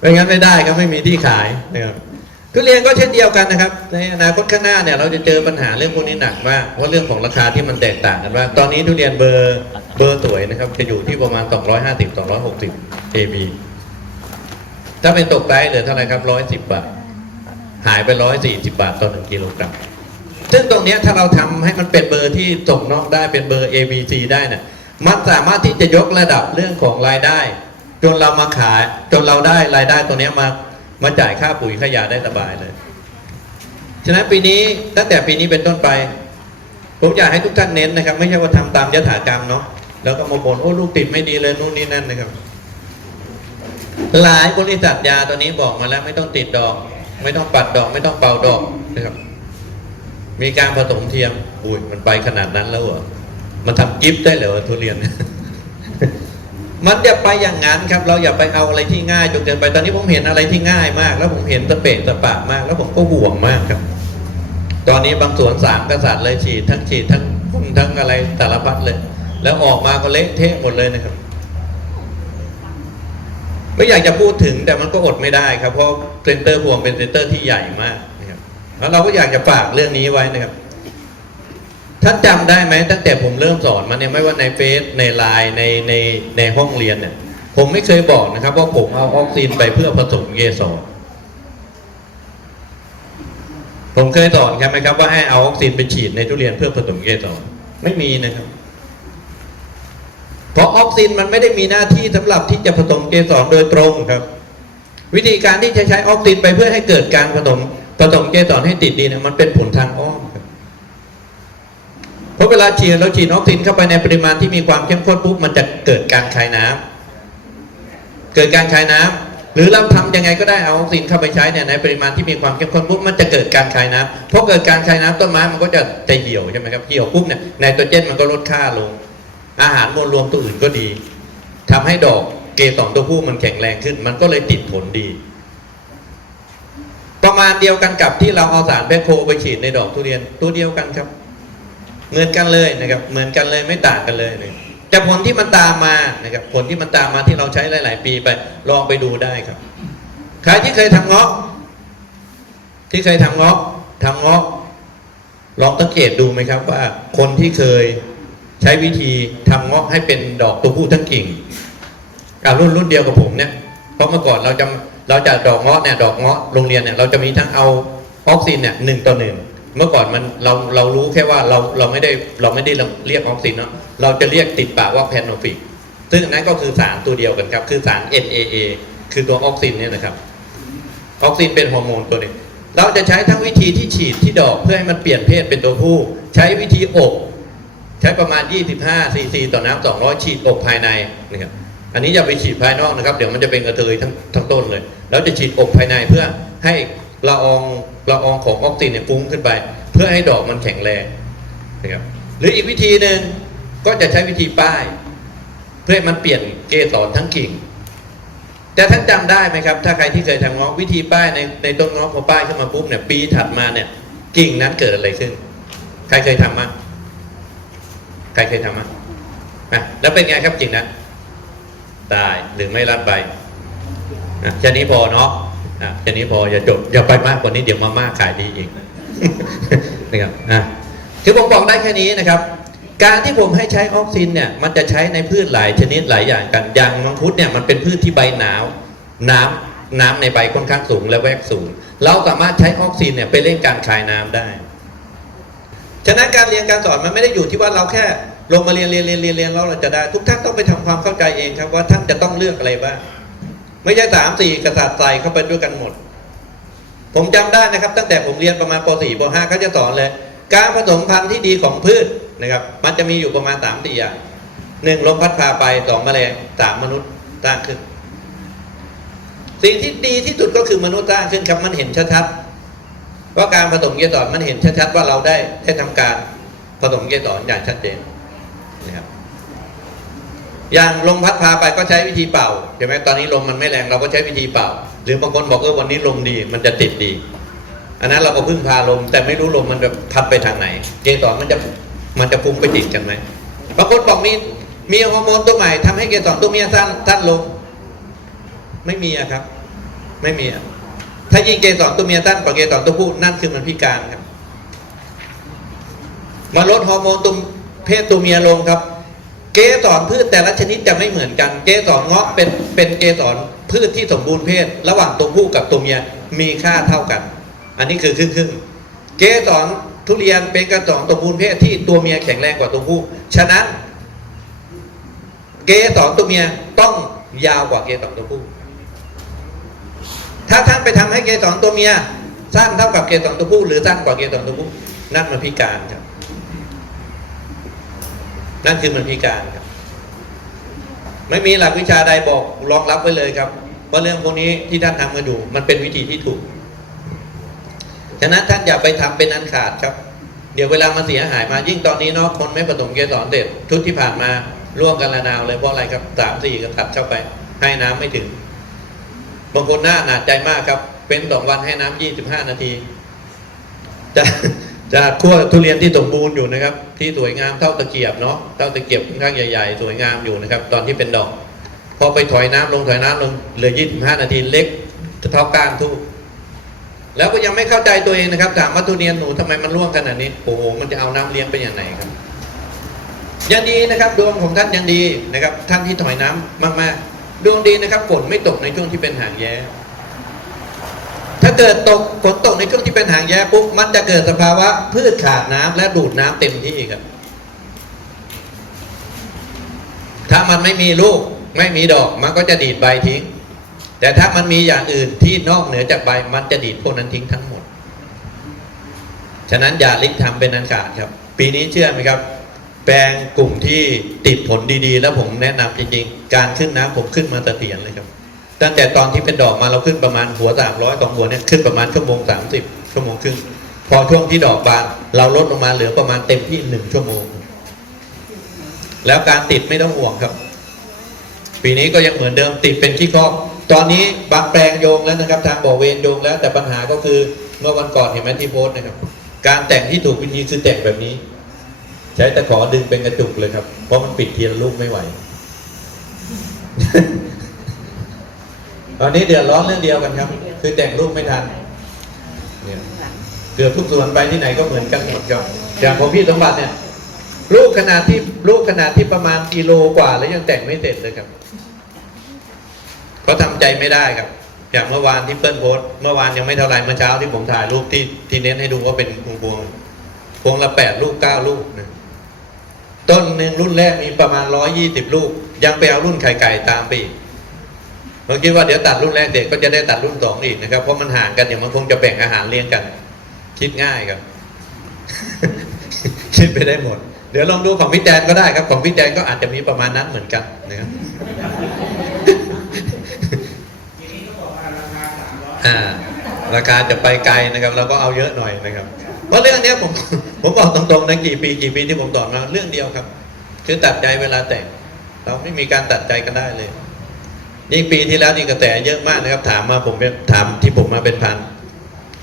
ไม่งั้นไม่ได้ครับไม่มีที่ขายนะครับทุเรียนก็เช่นเดียวกันนะครับ ในอนาคตข้างหน้าเนี่ยเราจะเจอปัญหาเรื่องพวกนี้หนักมากเพราะเรื่องของราคาที่มันแตกต่างกันว่ากตอนนี้ทุเรียนเบอร์เบอร์สวยนะครับ จะอยู่ที่ประมาณ 250 260 AB ถ้าเป็นตกไร้เหลือเท่าไหร่ครับ 110 บาท หายไป 140 บาทต่อหนึ่งกิโลกรัมซึ่งตรงนี้ถ้าเราทำให้มันเป็นเบอร์ที่ส่งนอกได้เป็นเบอร์ A B C ได้นี่ยมันสามารถที่จะยกระดับเรื่องของรายได้ จนเรามาขาย จนเราได้รายได้ตัวนี้มามาจ่ายค่าปุ๋ยค่ายาได้สบายเลย ฉะนั้นปีนี้ตั้งแต่ปีนี้เป็นต้นไปผมอยากให้ทุกท่านเน้นนะครับ ไม่ใช่ว่าทำตามยถากรรมเนาะแล้วก็มาบ่นโอ้ลูกติดไม่ดีเลยนู่นนี่นั่นนะครับ หลายบริษัทยาตัวนี้บอกมาแล้ว ไม่ต้องติดดอก ไม่ต้องปัดดอก ไม่ต้องเป่าดอกนะครับ มีการผสมเทียมอุ้ยมันไปขนาดนั้นแล้วเหรอมันทำกิฟต์ได้เหรอทุเรียน มันอย่าไปอย่างนั้นครับ เราอย่าไปเอาอะไรที่ง่ายจนเกินไปตอนนี้ผมเห็นอะไรที่ง่ายมาก แล้วผมเห็นสเปะสปะมาก แล้วผมก็ห่วงมากครับ ตอนนี้บางสวนสามกษัตริย์เลยฉีดทั้งฉีดทั้งพ่นทั้งอะไรสารพัดเลย แล้วออกมาก็เละเทะหมดเลยนะครับไม่อยากจะพูดถึงแต่มันก็อดไม่ได้ครับเพราะเซ็นเตอร์พวงเป็นเซ็นเตอร์ที่ใหญ่มากนะครับแล้วเราก็อยากจะฝากเรื่องนี้ไว้นะครับ ท่านจำได้ไหมตั้งแต่ผมเริ่มสอนมาเนี่ยไม่ว่าในเฟซในไลน์ในในในห้องเรียนเนี่ย ผมไม่เคยบอกนะครับ ว่าผมเอาออกซินไปเพื่อผสมเกสรผมเคยสอนครับไหมครับว่าให้เอาออกซินไปฉีดในทุเรียนเพื่อผสมเกสรไม่มีนะครับ เพราะออกซินมันไม่ได้มีหน้าที่สำหรับที่จะผสมเกสรโดยตรงครับ วิธีการที่จะใช้ออกซินไปเพื่อให้เกิดการผสมผสมเกสรให้ติดดีเนี่ยมันเป็นผลทางอ้อมครับ เพราะเวลาฉีดเราฉีดออกซินเข้าไปในปริมาณที่มีความเข้มข้นปุ๊บมันจะเกิดการคายน้ำเกิดการคายน้ำหรือเราทำยังไงก็ได้เอาออกซินเข้าไปใช้เนี่ยในปริมาณที่มีความเข้มข้นปุ๊บมันจะเกิดการคายน้ำเพราะเกิดการคายน้ำต้นไม้มันก็จะจะเหี่ยวใช่ไหมครับเหี่ยวปุ๊บเนี่ยไนโตรเจนมันก็ลดค่าลง อาหารมวลรวมตัวอื่นก็ดีทำให้ดอกเกสรตัวผู้มันแข็งแรงขึ้น มันก็เลยติดผลดีประมาณเดียวกันกับที่เราเอาสารแบคโคไปฉีดในดอกทุเรียนตัวเดียวกันครับ เหมือนกันเลยนะครับ เหมือนกันเลยไม่ต่างกันเลยนะแต่ผลที่มันตามมานะครับ ผลที่มันตามมาที่เราใช้หลาย ๆ ปีไป ลองไปดูได้ครับ ใครที่เคยทำเงาะที่เคยทำเงาะทำเงาะลองสังเกตดูไหมครับว่า คนที่เคยใช้วิธีทำเงาะให้เป็นดอกตัวผู้ทั้งกิ่งกับรุ่นรุ่นเดียวกับผมเนี่ย เพราะเมื่อก่อนเราจะเราจะดอกเงาะเนี่ยดอกเงาะโรงเรียนเนี่ยเราจะมีทั้งเอาออกซินเนี่ยหนึ่งต่อหนึ่ง เมื่อก่อนมันเราเรารู้แค่ว่าเราเราไม่ได้เราไม่ได้เรียกออกซินเนาะเราจะเรียกติดปากว่าแพนโนฟิกซึ่งอันนั้นก็คือสารตัวเดียวกันครับ คือสาร NAA คือตัวออกซินเนี่ยนะครับ ออกซินเป็นฮอร์โมนตัวหนึงเราจะใช้ทั้งวิธีที่ฉีดที่ดอกเพื่อให้มันเปลี่ยนเพศเป็นตัวผู้ ใช้วิธีอบใช้ประมาณ 25 ซีซีต่อน้ำ200 ฉีดอบภายในนะครับอันนี้อย่าไปฉีดภายนอกนะครับ เดี๋ยวมันจะเป็นกระเทยทั้งทั้งต้นเลย แล้วจะฉีดอบภายในเพื่อให้ ละอองละอองของออกซินเนี่ยฟุ้งขึ้นไป เพื่อให้ดอกมันแข็งแรงนะครับหรืออีกวิธีหนึ่งก็จะใช้วิธีป้าย เพื่อให้มันเปลี่ยนเกสรทั้งกิ่ง แต่ท่านจำได้ไหมครับ ถ้าใครที่เคยทำงาะวิธีป้ายในในต้นงาะพอป้ายขึ้นมาปุ๊บเนี่ยปีถัดมาเนี่ย กิ่งนั้นเกิดอะไรขึ้น ใครเคยทำมั้งใครเคยทำมั้ยอะแล้วเป็นไงครับจริงนะตายหรือไม่รับใบอะแค่นี้พอเนาะ อะแค่นี้พออย่าจบอย่าไปมากกว่านี้เดี๋ยวมาม่าขายดีอีกนะครับอะคือผมบอกได้แค่นี้นะครับ การที่ผมให้ใช้ออกซินเนี่ยมันจะใช้ในพืชหลายชนิดหลายอย่างกันอย่างมังคุดเนี่ยมันเป็นพืชที่ใบหนาวน้ำน้ำในใบค่อนข้างสูงและแวกสูง เราสามารถใช้ออกซินเนี่ยไปเร่งการคายน้ำได้ ฉะนั้นการเรียนการสอนมันไม่ได้อยู่ที่ว่าเราแค่ลงมาเรียนเรียนเรียนเรียนเรียนแล้วเราจะได้ ทุกท่านต้องไปทำความเข้าใจเองครับว่าท่านจะต้องเลือกอะไรบ้าง ไม่ใช่สามสี่กษัตริย์ใส่เข้าไปด้วยกันหมด ผมจำได้นะครับ ตั้งแต่ผมเรียนประมาณป .4 ป .5 เขาจะสอนเลย การผสมพันธุ์ที่ดีของพืชนะครับ มันจะมีอยู่ประมาณสามสี่อย่างหนึ่งลมพัดพาไปสองแมลงสามมนุษย์สร้างขึ้น สิ่งที่ดีที่สุดก็คือมนุษย์สร้างขึ้นครับมันเห็นชัดๆว่าการผสมเกสรมันเห็นชัดๆว่าเราได้ได้ทำการผสมเกสรอย่างชัดเจน อย่างลมพัดพาไปก็ใช้วิธีเป่าใช่ไหมตอนนี้ลมมันไม่แรงเราก็ใช้วิธีเป่า หรือบางคนบอกเออวันนี้ลมดีมันจะติดดี อันนั้นเราก็พึ่งพาลม แต่ไม่รู้ลมมันจะพัดไปทางไหนเกสรมันจะมันจะฟุ้งไปติดกันไหมบางคนบอกมีมีฮอร์โมนตัวใหม่ทำให้เกสรตัวเมียสั้นสั้นลง ไม่มีอะครับ ไม่มีอะถ้ายิ่งเกสรตัวเมียตั้นกว่าเกสรตัวผู้นั่นคือมันพิการครับมาลดฮอร์โมนตัวเพศตัวเมียลงครับ เกสรพืชแต่ละชนิดจะไม่เหมือนกัน เกสรเงาะเป็นเป็นเกสรพืชที่สมบูรณ์เพศ ระหว่างตัวผู้กับตัวเมียมีค่าเท่ากัน อันนี้คือครึ่งครึ่งเกสรทุเรียนเป็นกระสรสมบูรณ์เพศที่ตัวเมียแข็งแรงกว่าตัวผู้ ฉะนั้น เกสรตัวเมียต้องยาวกว่าเกสรตัวผู้ ถ้าท่านไปทำให้เกสรตัวเมียสั้นเท่ากับเกสรตัวผู้ หรือสั้นกว่าเกสรตัวผู้นั่นมันพิการครับ นั่นคือมันพิการครับ ไม่มีหลักวิชาใดบอกรองรับไว้เลยครับว่าเรื่องพวกนี้ที่ท่านทำกันอยู่มันเป็นวิธีที่ถูกฉะนั้นท่านอย่าไปทำเป็นอันขาดครับ เดี๋ยวเวลามันเสียหายมายิ่งตอนนี้เนาะคนไม่ผสมเกสรเด็ดชุดที่ผ่านมาร่วงกันระนาวเลยเพราะอะไรครับสามสี่ก็ตัดเข้าไป ให้น้ำไม่ถึงบางคนหน้าหนาใจมากครับ เป็นสองวันให้น้ำยี่สิบห้านาทีจะ จะขั้วทุเรียนที่สมบูรณ์อยู่นะครับ ที่สวยงามเท่าตะเกียบเนาะเท่าตะเกียบค่อนข้างใหญ่ๆ สวยงามอยู่นะครับ ตอนที่เป็นดอกพอไปถอยน้ำลงถอยน้ำลงเหลือยี่สิบห้านาทีเล็กเท่าก้านทูบแล้วก็ยังไม่เข้าใจตัวเองนะครับถามว่าทุเรียนหนูทำไมมันร่วงขนาดนี้โอ้โหมันจะเอาน้ำเลี้ยงไปอย่างไหนครับยังดีนะครับดวงของท่านยังดีนะครับ ท่านที่ถอยน้ำมากๆ ดวงดีนะครับฝนไม่ตกในช่วงที่เป็นหางแย้ ถ้าเกิดตกฝนตกในช่วงที่เป็นหางแย้ปุ๊บมันจะเกิดสภาวะพืชขาดน้ำและดูดน้ำเต็มที่ครับ ถ้ามันไม่มีลูกไม่มีดอกมันก็จะดีดใบทิ้ง แต่ถ้ามันมีอย่างอื่นที่นอกเหนือจากใบมันจะดีดพวกนั้นทิ้งทั้งหมด ฉะนั้นอย่าลิกทำเป็นอันขาดครับ ปีนี้เชื่อไหมครับ แปลงกลุ่มที่ติดผลดีๆ แล้วผมแนะนำจริงๆ การขึ้นน้ำผมขึ้นมาตะเสถียรเลยครับ ตั้งแต่ตอนที่เป็นดอกมาเราขึ้นประมาณหัวสามร้อยสองหัวเนี่ยขึ้นประมาณชั่วโมงสามสิบชั่วโมงครึ่งพอช่วงที่ดอกบานเราลดลงมาเหลือประมาณเต็มที่หนึ่งชั่วโมง แล้วการติดไม่ต้องห่วงครับ ปีนี้ก็ยังเหมือนเดิมติดเป็นขี้คอกตอนนี้บางแปลงโยงแล้วนะครับ ทางบ่อเวนโยงแล้ว แต่ปัญหาก็คือเมื่อวันก่อนเห็นไหมที่โพสต์นะครับ การแต่งที่ถูกวิธีคือแต่งแบบนี้ ใช้ตะขอดึงเป็นกระจุกเลยครับ เพราะมันปิดเทีละลูกไม่ไหว ตอนนี้เดือดร้อนเรื่องเดียวกันครับ คือแต่งรูปไม่ทันเนี่ยเกือบทุกส่วนไปที่ไหนก็เหมือนกันหมดครับอย่างของพี่สมบัติเนี่ยลูกขนาดที่ลูกขนาดที่ประมาณกิโลกว่า แล้วยังแต่งไม่เสร็จเลยครับเขาทำใจไม่ได้ครับ อย่างเมื่อวานที่เปิ้ลโพสเมื่อวานยังไม่เท่าไรเมื่อเช้าที่ผมถ่ายรูปที่ที่เน้นให้ดูว่าเป็นพวงพวงพวงละแปดลูกเก้าลูกนะต้นหนึ่งรุ่นแรกมีประมาณร้อยยี่สิบลูก ยังไปเอารุ่นไข่ไก่ตามไปอีก ผมคิดว่าเดี๋ยวตัดรุ่นแรกเด็กก็จะได้ตัดรุ่นสองอีกนะครับ เพราะมันห่างกันเดี๋ยวมันคงจะแบ่งอาหารเลี้ยงกัน คิดง่ายครับ คิดไปได้หมด เดี๋ยวลองดูของพี่แจนก็ได้ครับ ของพี่แจนก็อาจจะมีประมาณนั้นเหมือนกันนะครับอ่าราคาจะไปไกลนะครับเราก็เอาเยอะหน่อยนะครับ เพราะเรื่องนี้ผมผมบอกตรงๆนะกี่ปีกี่ปีที่ผมสอนมาเรื่องเดียวครับ คือตัดใจเวลาแต่งเราไม่มีการตัดใจกันได้เลย ยิ่งปีที่แล้วนี่กระแสเยอะมากนะครับ ถามมาผมถามที่ผมมาเป็นพัน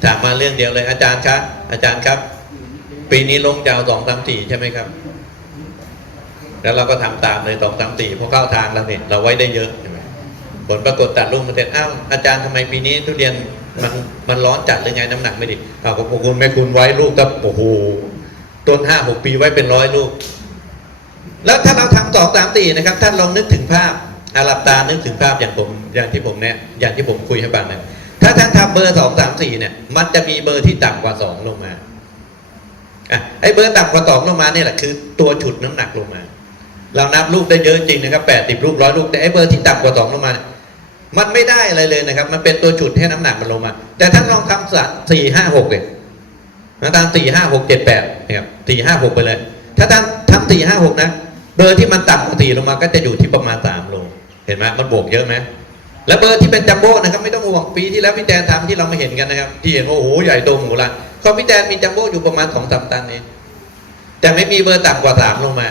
ถามมาเรื่องเดียวเลย อาจารย์ครับอาจารย์ครับ ปีนี้ลงจะเอาสองสามสี่ใช่ไหมครับ แล้วเราก็ทำตามเลยสองสามสี่พอเข้าทางแล้วเนี่ยเราไว้ได้เยอะใช่ไหมผลปรากฏตัดลูกมาเสร็จอ้าวอาจารย์ทำไมปีนี้ทุเรียนมันมันร้อนจัดหรือไงน้ำหนักไม่ดีอ้าวก็คุณแม่คุณไว้ลูกก็โอ้โหต้นห้าหกปีไว้เป็นร้อยลูก แล้วถ้าเราทำสองสามสี่นะครับท่านลองนึกถึงภาพ อาหลับตานึกถึงภาพอย่างผมอย่างที่ผมเนี่ยอย่างที่ผมคุยให้ฟังเนี่ยถ้าท่านทำเบอร์สองสามสี่เนี่ย มันจะมีเบอร์ที่ต่ำกว่าสองลงมาอะไอ้เบอร์ต่ำกว่าสองลงมาเนี่ยแหละคือตัวฉุดน้ำหนักลงมา เรานับลูกได้เยอะจริงนะครับแปดสิบลูกร้อยลูกแต่ไอ้เบอร์ที่ต่ำกว่าสองลงมาเนี่ยมันไม่ได้อะไรเลยนะครับ มันเป็นตัวฉุดให้น้ำหนักมันลงมา แต่ท่านลองทำสัสี่ห้าหกเลยนะตามสี่ห้าหกเจ็ดแปดนะครับสี่ห้าหกไปเลย ถ้าท่านทำสี่ห้าหกนะเบอร์ที่มันต่ำกว่าสี่ลงมาก็จะอยู่ที่ประมาณสามโล เห็นไหมมันบวกเยอะไหมแล้วเบอร์ที่เป็นจัมโบ้นะครับไม่ต้องห่วงปีที่แล้วพี่แจนทำที่เราไม่เห็นกันนะครับ ที่เห็นว่าโอ้โหใหญ่โตมโหฬารเขาพี่แจนมีจัมโบ้อยู่ประมาณสองสามตันเองแต่ไม่มีเบอร์ต่ำกว่าสามลงมา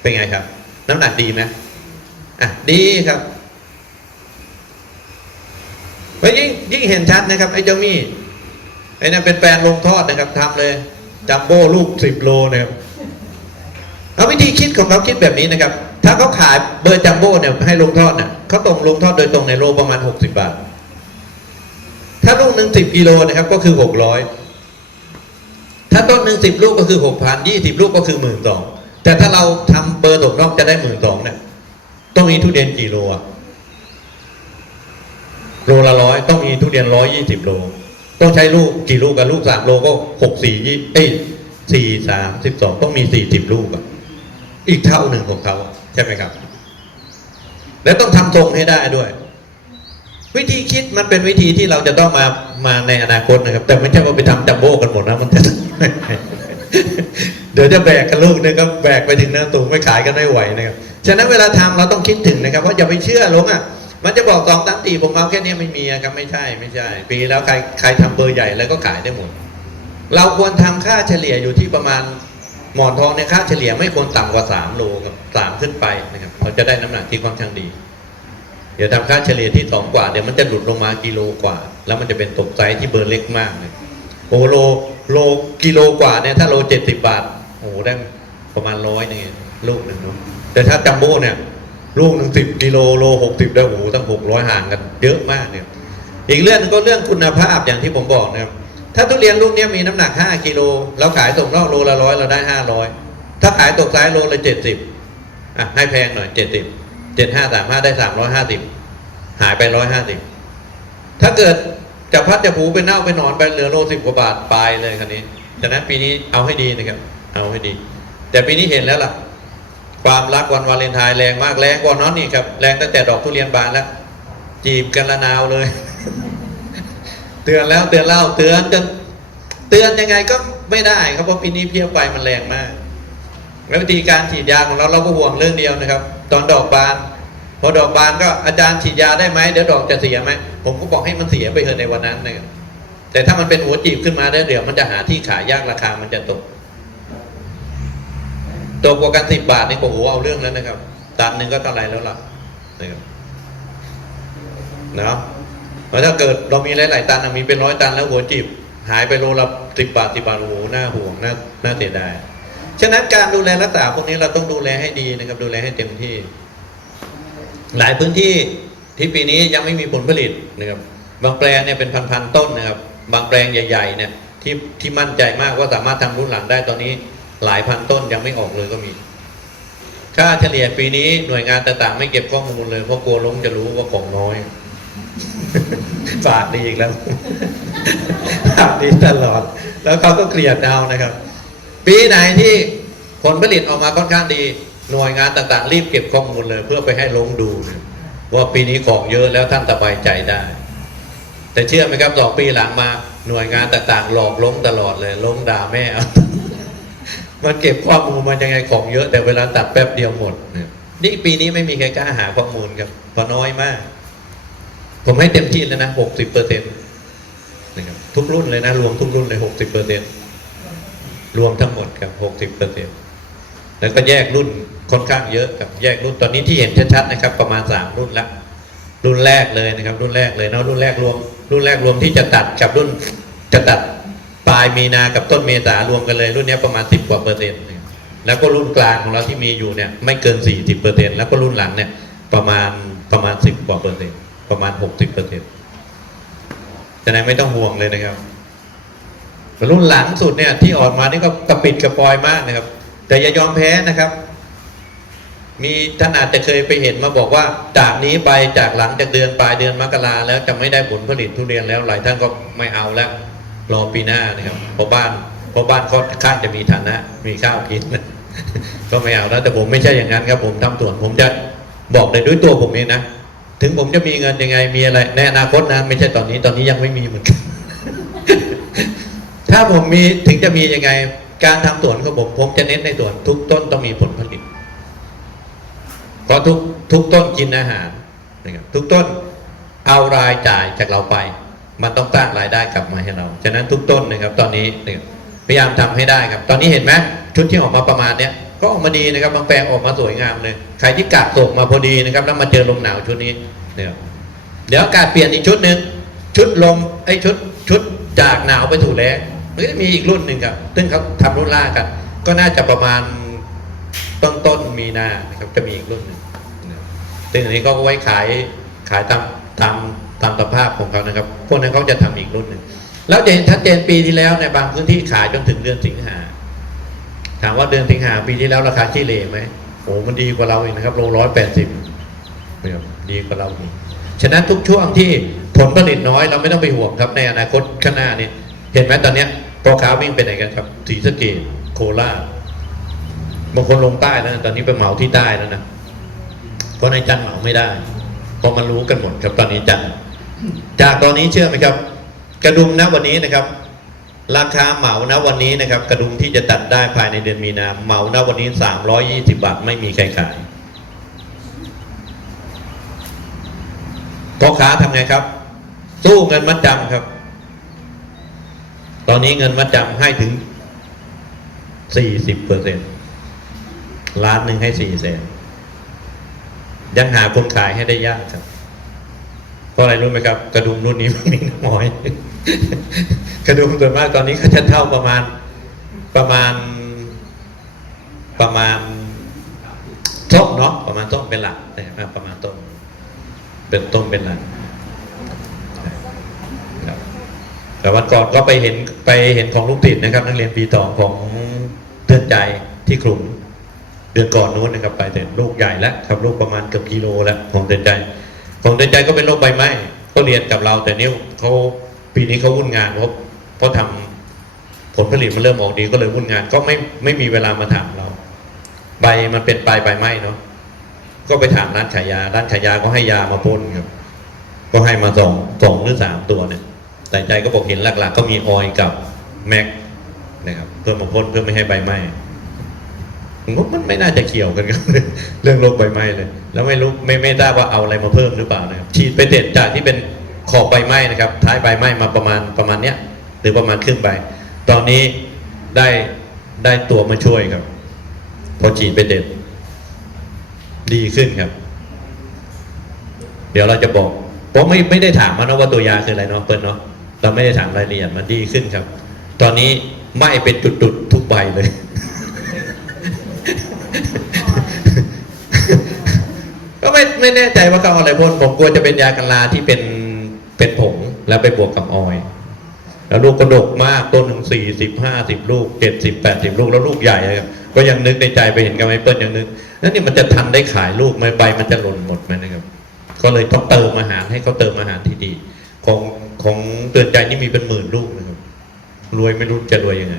เป็นไงครับ น้ำหนักดีไหมอะดีครับเฮ้ยยิ่งยิ่งเห็นชัดนะครับไอ้เจ้ามี่ไอ้นั่นเป็นแปลงลงทอดนะครับทำเลยจัมโบ้ลูกสิบโลนะครับเอาวิธีคิดของเขาคิดแบบนี้นะครับ ถ้าเขาขายเบอร์จัมโบ้เนี่ยให้ลงทอดเนี่ยเขาตรงลงทอดโดยตรงในโลประมาณ 60 บาท ถ้าลูกหนึ่งสิบกิโลนะครับก็คือหกร้อยถ้าต้นหนึ่งสิบลูกก็คือหกพันยี่สิบลูกก็คือหมื่นสองแต่ถ้าเราทำเบอร์ตกนอกจะได้หมื่นสองเนี่ยต้องมีทุเรียนกี่โลอะโลละร้อยต้องมีทุเรียนร้อยยี่สิบโล ต้องใช้ลูกกี่ลูกกันลูกสามโลก็หกสี่ยี่เอ้ยสี่สามสิบสองต้องมีสี่สิบลูกอะอีกเท่าหนึ่งของเขา ใช่ไหมครับ แล้วต้องทำทรงให้ได้ด้วย วิธีคิดมันเป็นวิธีที่เราจะต้องมามาในอนาคตนะครับ แต่ไม่ใช่ว่าไปทำจัมโบ้กันหมดนะมันจะเดี๋ยวจะแบกกันลูกนึงก็แบกไปถึงเนื้อตูงไม่ขายกันไม่ไหวนะครับฉะนั้นเวลาทำเราต้องคิดถึงนะครับว่าอย่าไปเชื่อลงอะมันจะบอกสองสามตีผมเอาแค่นี้ไม่มีครับไม่ใช่ไม่ใช่ ปีแล้วใครใครทำเบอร์ใหญ่แล้วก็ขายได้หมด เราควรทำค่าเฉลี่ยอยู่ที่ประมาณ หมอนทองเนี่ยค่าเฉลี่ยไม่ควรต่ำกว่าสามโลครับสามขึ้นไปนะครับเราจะได้น้ำหนักที่ค่อนข้างดี เดี๋ยวทำค่าเฉลี่ยที่สองกว่าเดี๋ยวมันจะหลุดลงมากิโลกว่า แล้วมันจะเป็นตกไซส์ที่เบอร์เล็กมากเลยโอ้โลโลกิโลกว่าเนี่ยถ้าโลเจ็ดสิบบาทโอ้โหได้ประมาณร้อยนึงลูกหนึ่งเนอะแต่ถ้าจัมโบ้เนี่ยลูกหนึ่งสิบกิโลโลหกสิบได้โอ้โหตั้งหกร้อยห่างกัน เยอะมากเนี่ยอีกเรื่องหนึงก็เรื่องคุณภาพอย่างที่ผมบอกนะครับ ถ้าทุเรียนลูกนี้มีน้ำหนักห้ากิโลแล้วขายส่งนอกโลละร้อยเราได้ห้าร้อยถ้าขายตกไซส์โลละเจ็ดสิบอะให้แพงหน่อยเจ็ดสิบเจ็ดห้าสามห้าได้สามร้อยห้าสิบหายไปร้อยห้าสิบถ้าเกิดจะพัดจะผูไปเน่าไปนอนไปเหลือโลสิบกว่าบาทไปเลยคันนี้ฉะนั้นปีนี้เอาให้ดีนะครับ เอาให้ดี แต่ปีนี้เห็นแล้วล่ะ ความรักวันวาเลนไทน์แรงมากแรงกว่านั้นนี่ครับ แรงตั้งแต่ดอกทุเรียนบานแล้ว จีบกันละนาวเลย เตือนแล้วเตือนเล่าเตือนจนเตือนยังไงก็ไม่ได้ครับเพราะปีนี้เพี้ยไฟมันแรงมากแล้ววิธีการฉีดยาของเราเราก็ห่วงเรื่องเดียวนะครับ ตอนดอกบาน พอดอกบานก็อาจารย์ฉีดยาได้ไหมเดี๋ยวดอกจะเสียไหมผมก็บอกให้มันเสียไปเถอะในวันนั้นนะครับแต่ถ้ามันเป็นหัวจีบขึ้นมาได้เดี๋ยวมันจะหาที่ขายยากราคามันจะตกตกกว่ากันสิบบาทนี่โอ้โหเอาเรื่องแล้วนะครับตันหนึ่งก็เท่าไหรแล้วล่ะนะครับเนาะ เพราะถ้าเกิดเรามีหลายๆตันมีเป็นร้อยตันแล้วหัวจีบหายไปโลละสิบบาทสิบบาทโอ้โหน่าห่วงน่าน่าเสียดายฉะนั้นการดูแลรักษาพวกนี้เราต้องดูแลให้ดีนะครับ ดูแลให้เต็มที่ หลายพื้นที่ที่ปีนี้ยังไม่มีผลผลิตนะครับ บางแปลงเนี่ยเป็นพันๆต้นนะครับ บางแปลงใหญ่ๆเนี่ยที่ที่มั่นใจมากว่าสามารถทำรุ่นหลังได้ตอนนี้หลายพันต้นยังไม่ออกเลยก็มี ค่าเฉลี่ยปีนี้หน่วยงานต่างๆ ไม่เก็บข้อมูลเลยเพราะกลัวลงจะรู้ว่าของน้อย ฝากดีอีกแล้วฝากดีตลอด แล้วเขาก็เกลียดเอานะครับ ปีไหนที่ผลผลิตออกมาค่อนข้างดี หน่วยงานต่างๆ รีบเก็บข้อมูลเลย เพื่อไปให้ลงดู ว่าปีนี้ของเยอะแล้วท่านสบายใจได้ แต่เชื่อไหมครับสองปีหลังมา หน่วยงานต่างๆ หลอกล้มตลอดเลยล้มด่าแม่มันเก็บข้อมูลมันยังไงของเยอะ แต่เวลาตัดแป๊บเดียวหมดนะนี่ปีนี้ไม่มีใครกล้าหาข้อมูลครับเพราะน้อยมาก ผมให้เต็มที่แล้วนะหกสิบเปอร์เซ็นต์นะครับทุกรุ่นเลยนะ รวมทุกรุ่นเลยหกสิบเปอร์เซ็นต์รวมทั้งหมดครับหกสิบเปอร์เซ็นต์แล้วก็แยกรุ่นค่อนข้างเยอะครับแยกรุ่นตอนนี้ที่เห็นชัดๆนะครับ ประมาณสามรุ่นละรุ่นแรกเลยนะครับ รุ่นแรกเลยเนาะรุ่นแรกรวม รุ่นแรกรวมที่จะตัดกับรุ่นจะตัดปลายมีนากับต้นเมษารวมกันเลย รุ่นนี้ประมาณสิบกว่าเปอร์เซ็นต์แล้วก็รุ่นกลางของเราที่มีอยู่เนี่ยไม่เกินสี่สิบเปอร์เซ็นต์แล้วก็รุ่นหลังเนี่ยประมาณประมาณสิบกว่าเปอร์เซ็นต์ ประมาณหกสิบเปอร์เซ็นต์ฉะนั้นไม่ต้องห่วงเลยนะครับรุ่นหลังสุดเนี่ยที่ออกมานี่ก็กระปิดกระปอยมากนะครับ แต่อย่ายอมแพ้นะครับ มีท่านอาจจะเคยไปเห็นมาบอกว่า จากนี้ไปจากหลังจากเดือนปลายเดือนมกราแล้วจะไม่ได้ผลผลิตทุเรียนแล้วหลายท่านก็ไม่เอาแล้วรอปีหน้านะครับเพราะบ้านเพราะบ้านค่อนข้างจะมีฐานะ มีข้าวกินก็ไม่เอาแล้วแต่ผมไม่ใช่อย่างนั้นครับ ผมทำส่วนผมจะบอกเลยด้วยตัวผมเองนะ ถึงผมจะมีเงินยังไงมีอะไรในอนาคตนะ ไม่ใช่ตอนนี้ตอนนี้ยังไม่มีเหมือนกันถ้าผมมีถึงจะมียังไง การทำสวนของผมผมจะเน้นในสวน ทุกต้นต้องมีผลผลิตเพราะทุกทุกต้นกินอาหารนะครับทุกต้นเอารายจ่ายจากเราไป มันต้องสร้างรายได้กลับมาให้เราฉะนั้นทุกต้นนะครับ ตอนนี้พยายามทำให้ได้ครับ ตอนนี้เห็นไหมชุดที่ออกมาประมาณเนี้ย ก็ออกมาดีนะครับบางแปลงออกมาสวยงามเลยใครที่กักตกมาพอดีนะครับ แล้วมาเจอลมหนาวชุดนี้เนี่ยเดี๋ยวอากาศเปลี่ยนอีกชุดหนึ่งชุดลมไอ้ชุดชุดจากหนาวไปถูแล้งมันก็จะมีอีกรุ่นหนึ่งครับ ซึ่งเขาทำรุ่นล่ากัน ก็น่าจะประมาณต้นต้นมีนานะครับจะมีอีกรุ่นหนึ่งซึ่งอันนี้ก็ไว้ขายขายตามตามตามสภาพของเขานะครับ พวกนั้นเขาจะทำอีกรุ่นหนึ่งแล้วจะเห็นชัดเจนปีที่แล้วในบางพื้นที่ขายจนถึงเดือนสิงหา ถามว่าเดือนสิงหาปีที่แล้วราคาที่เลไหมโอ้มันดีกว่าเราอีกนะครับโลร้อยแปดสิบดีกว่าเราอีกฉะนั้นทุกช่วงที่ผลผลิตน้อยเราไม่ต้องไปห่วงครับในอนาคตข้างหน้านี้ เห็นไหมตอนเนี้ยพ่อค้าวิ่งไปไหนกันครับศรีสเกดโคราชบางคนลงใต้แล้วนะตอนนี้ไปเหมาที่ใต้แล้วนะเพราะในจันเหมาไม่ได้เพราะมันรู้กันหมดครับตอนนี้จันจากตอนนี้เชื่อไหมครับ กระดุมนะวันนี้นะครับ ราคาเหมานะวันนี้นะครับ กระดุมที่จะตัดได้ภายในเดือนมีนาเหมานะวันนี้สามร้อยี่สิบาทไม่มีใครขายพ่อค้าทำไงครับ สู้เงินมัดจำครับ ตอนนี้เงินมัดจำให้ถึงสี่สิบเปอร์เซ็นต์ล้านหนึ่งให้สี่แสนยังหาคนขายให้ได้ยากครับ เพราะอะไรรู้ไหมครับ กระดุมรุ่นนี้มันมีน้อย กระดุมส่วนมากตอนนี้เขาจะเท่าประมาณประมาณประมาณต้มเนาะประมาณต้มเป็นหลักนะครับประมาณต้มเป็นต้มเป็นหลักแต่วันก่อนก็ไปเห็นไปเห็นของลูกติดนะครับ นักเรียนปีต่อของเตือนใจที่กลุ่มเดือนก่อนนู้นนะครับ ไปแต่ลูกใหญ่แล้วครับลูกประมาณเกือบกิโลแล้วของเตือนใจ ของเตือนใจก็เป็นโรคใบไม้ก็เรียนกับเรา แต่นิ้เขาปีนี้เขาวุ่นงานเพราะเพราะทำผลผลิตมันเริ่มออกดีก็เลยวุ่นงาน ก็ไม่ไม่มีเวลามาถามเรา ใบมันเป็นปลายใบไม้เนาะก็ไปถามร้านขายยา ร้านขายยาก็ให้ยามาพ่นครับ ก็ให้มาสองสองหรือสามตัวเนี่ยแต่ใจก็บอกเห็นหลัก ๆ ก็มีออยกับแม็กนะครับเพื่อมาพ่นเพื่อไม่ให้ใบไหม้ มว่ามันไม่น่าจะเกี่ยวกันกับเรื่องโรคใบไม้เลย แล้วไม่รู้ไม่ไม่ทราบว่าเอาอะไรมาเพิ่มหรือเปล่านะครับฉีดไปเด็ดจากที่เป็นขอบใบไม้นะครับ ท้ายใบไม้มาประมาณประมาณเนี้ยหรือประมาณครึ่งใบ ตอนนี้ได้ได้ตัวมาช่วยครับ พอฉีดไปเด็ดดีขึ้นครับ เดี๋ยวเราจะบอกผมไม่ไม่ได้ถามมันนะว่าตัวยาคืออะไรเนาะเปิ้ลเนาะเราไม่ได้ถามรายละเอียดมันดีขึ้นครับ ตอนนี้ไม้เป็นจุดๆทุกใบเลย ไม่ไม่แน่ใจว่าเขาเอาอะไรพ่นผมกลัวจะเป็นยากันลาที่เป็นเป็นผงแล้วไปบวกกับออยแล้วลูกกระดกมากต้นหนึ่งสี่สิบห้าสิบลูกเจ็ดสิบแปดสิบลูกแล้วลูกใหญ่ก็ยังนึกในใจไปเห็นกับไอ้เปิ้ลยังนึกนั่นนี่มันจะทันได้ขายลูกไหมใบมันจะหล่นหมดไหมนะครับ ก็เลยต้องเติมอาหารให้เขาเติมอาหารที่ดี ของของเตือนใจนี่มีเป็นหมื่นลูกนะครับรวยไม่รู้จะรวยยังไง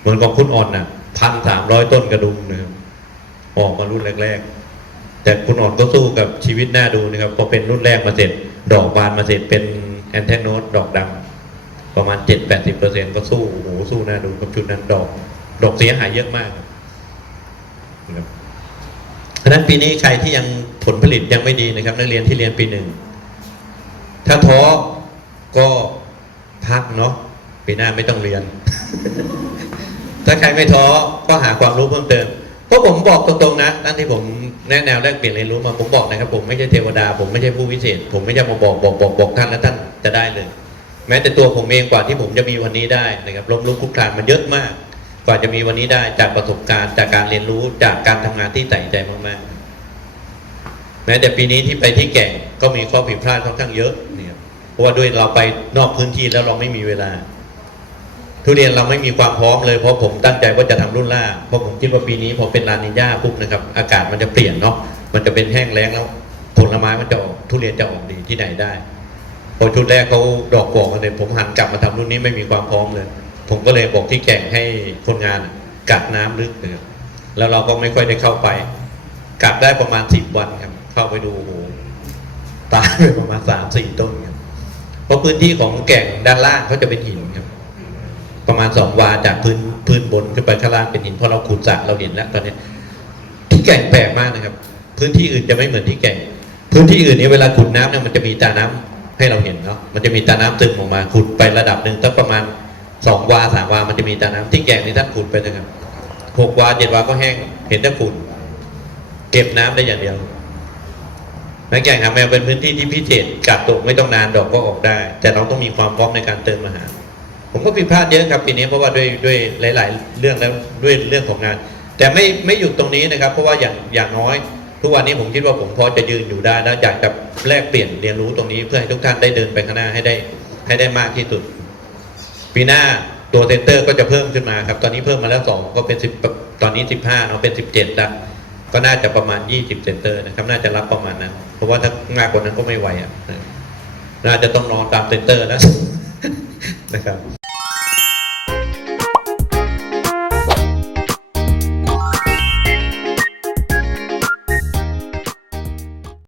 เหมือนของคุณอ่อนน่ะพันสามร้อยต้นกระดุมนะครับออกมารุ่นแรกๆ แต่คุณอ่อนก็สู้กับชีวิตหน้าดูนะครับพอเป็นรุ่นแรกมาเสร็จ ดอกบานมาเสร็จเป็นแอนเทนโนดดอกดำประมาณเจ็ดแปดสิบเปอร์เซ็นก็สู้โอ้โหสู้หน้าดูกับชุดนั้นดอก ดอกเสียหายเยอะมากนะครับเพราะนั้นปีนี้ใครที่ยังผลผลิตยังไม่ดีนะครับ นักเรียนที่เรียนปีหนึ่งถ้าท้อก็พักเนาะปีหน้าไม่ต้องเรียน ถ้าใครไม่ท้อก็หาความรู้เพิ่มเติม เพราะผมบอกตรงๆนะตั้งที่ผมแนะแนวแลกเปลี่ยนเรียนรู้มาผมบอกนะครับ ผมไม่ใช่เทวดา ผมไม่ใช่ผู้วิเศษ ผมไม่ใช่มาบอกบอกบอกบอกท่านแล้วท่านจะได้เลย แม้แต่ตัวผมเองกว่าที่ผมจะมีวันนี้ได้นะครับล้มลุกคลุกคลานมันเยอะมาก กว่าจะมีวันนี้ได้จากประสบการณ์ จากการเรียนรู้จากการทำงานที่ใส่ใจมากๆแม้แต่ปีนี้ที่ไปที่แก่งก็มีข้อผิดพลาดค่อนข้างเยอะเนี่ยเพราะว่าด้วยเราไปนอกพื้นที่แล้วเราไม่มีเวลา ทุเรียนเราไม่มีความพร้อมเลยเพราะผมตั้งใจว่าจะทำรุ่นล่าเพราะผมคิดว่าปีนี้พอเป็นลานิญาปุ๊บนะครับอากาศมันจะเปลี่ยนเนาะมันจะเป็นแห้งแล้งแล้วผลไม้มันจะออกทุเรียนจะออกดีที่ไหนได้พอชุดแรกเขาดอกบอกกันเลยผมหันกลับมาทำรุ่นนี้ไม่มีความพร้อมเลย ผมก็เลยบอกที่แก่งให้คนงานกักน้ำลึกนะครับแล้วเราก็ไม่ค่อยได้เข้าไปกักได้ประมาณสิบวันครับ เข้าไปดูโหตายไปประมาณสามสี่ต้นครับเพราะพื้นที่ของแก่งด้านล่างเขาจะเป็นหิน ประมาณสองวาจากพื้นพื้นบนขึ้นไปข้างล่างเป็นหินเพราะเราขุดสระเราเห็นแล้วตอนนี้ที่แก่งแปลกมากนะครับ พื้นที่อื่นจะไม่เหมือนที่แก่ง พื้นที่อื่นนี้เวลาขุดน้ำเนี่ยมันจะมีตาน้ำให้เราเห็นเนาะมันจะมีตาน้ำซึมออกมาขุดไประดับหนึ่งตั้งประมาณสองวาสามวามันจะมีตาน้ำที่แก่งนี่ท่านขุดไปนะครับหกวาเจ็ดวาก็แห้งเห็นแต่ขุดเก็บน้ำได้อย่างเดียวนักแก่งหาแมวเป็นพื้นที่ที่พิเศษกักตกไม่ต้องนานดอกก็ออกได้ แต่เราต้องมีความพร้อมในการเติมอาหาร ผมก็ผิดพลาดเยอะครับปีนี้เพราะว่าด้วยด้วยหลาย ๆ เรื่องแล้วด้วยเรื่องของงาน แต่ไม่ไม่หยุดตรงนี้นะครับ เพราะว่าอย่างอย่างน้อย ทุกวันนี้ผมคิดว่าผมพอจะยืนอยู่ได้แล้วอยากจะแลกเปลี่ยนเรียนรู้ตรงนี้เพื่อให้ทุกท่านได้เดินไปข้างหน้าให้ได้ให้ได้มากที่สุด ปีหน้าตัวเซนเตอร์ก็จะเพิ่มขึ้นมาครับ ตอนนี้เพิ่มมาแล้วสองก็เป็นสิบตอนนี้สิบห้าเนาะเป็นสิบเจ็ดละก็น่าจะประมาณยี่สิบเซนเตอร์นะครับน่าจะรับประมาณนั้น เพราะว่าถ้ามากกว่านั้นก็ไม่ไหวอะน่าจะต้องนอนตามเซนเตอร์แล้วนะครับ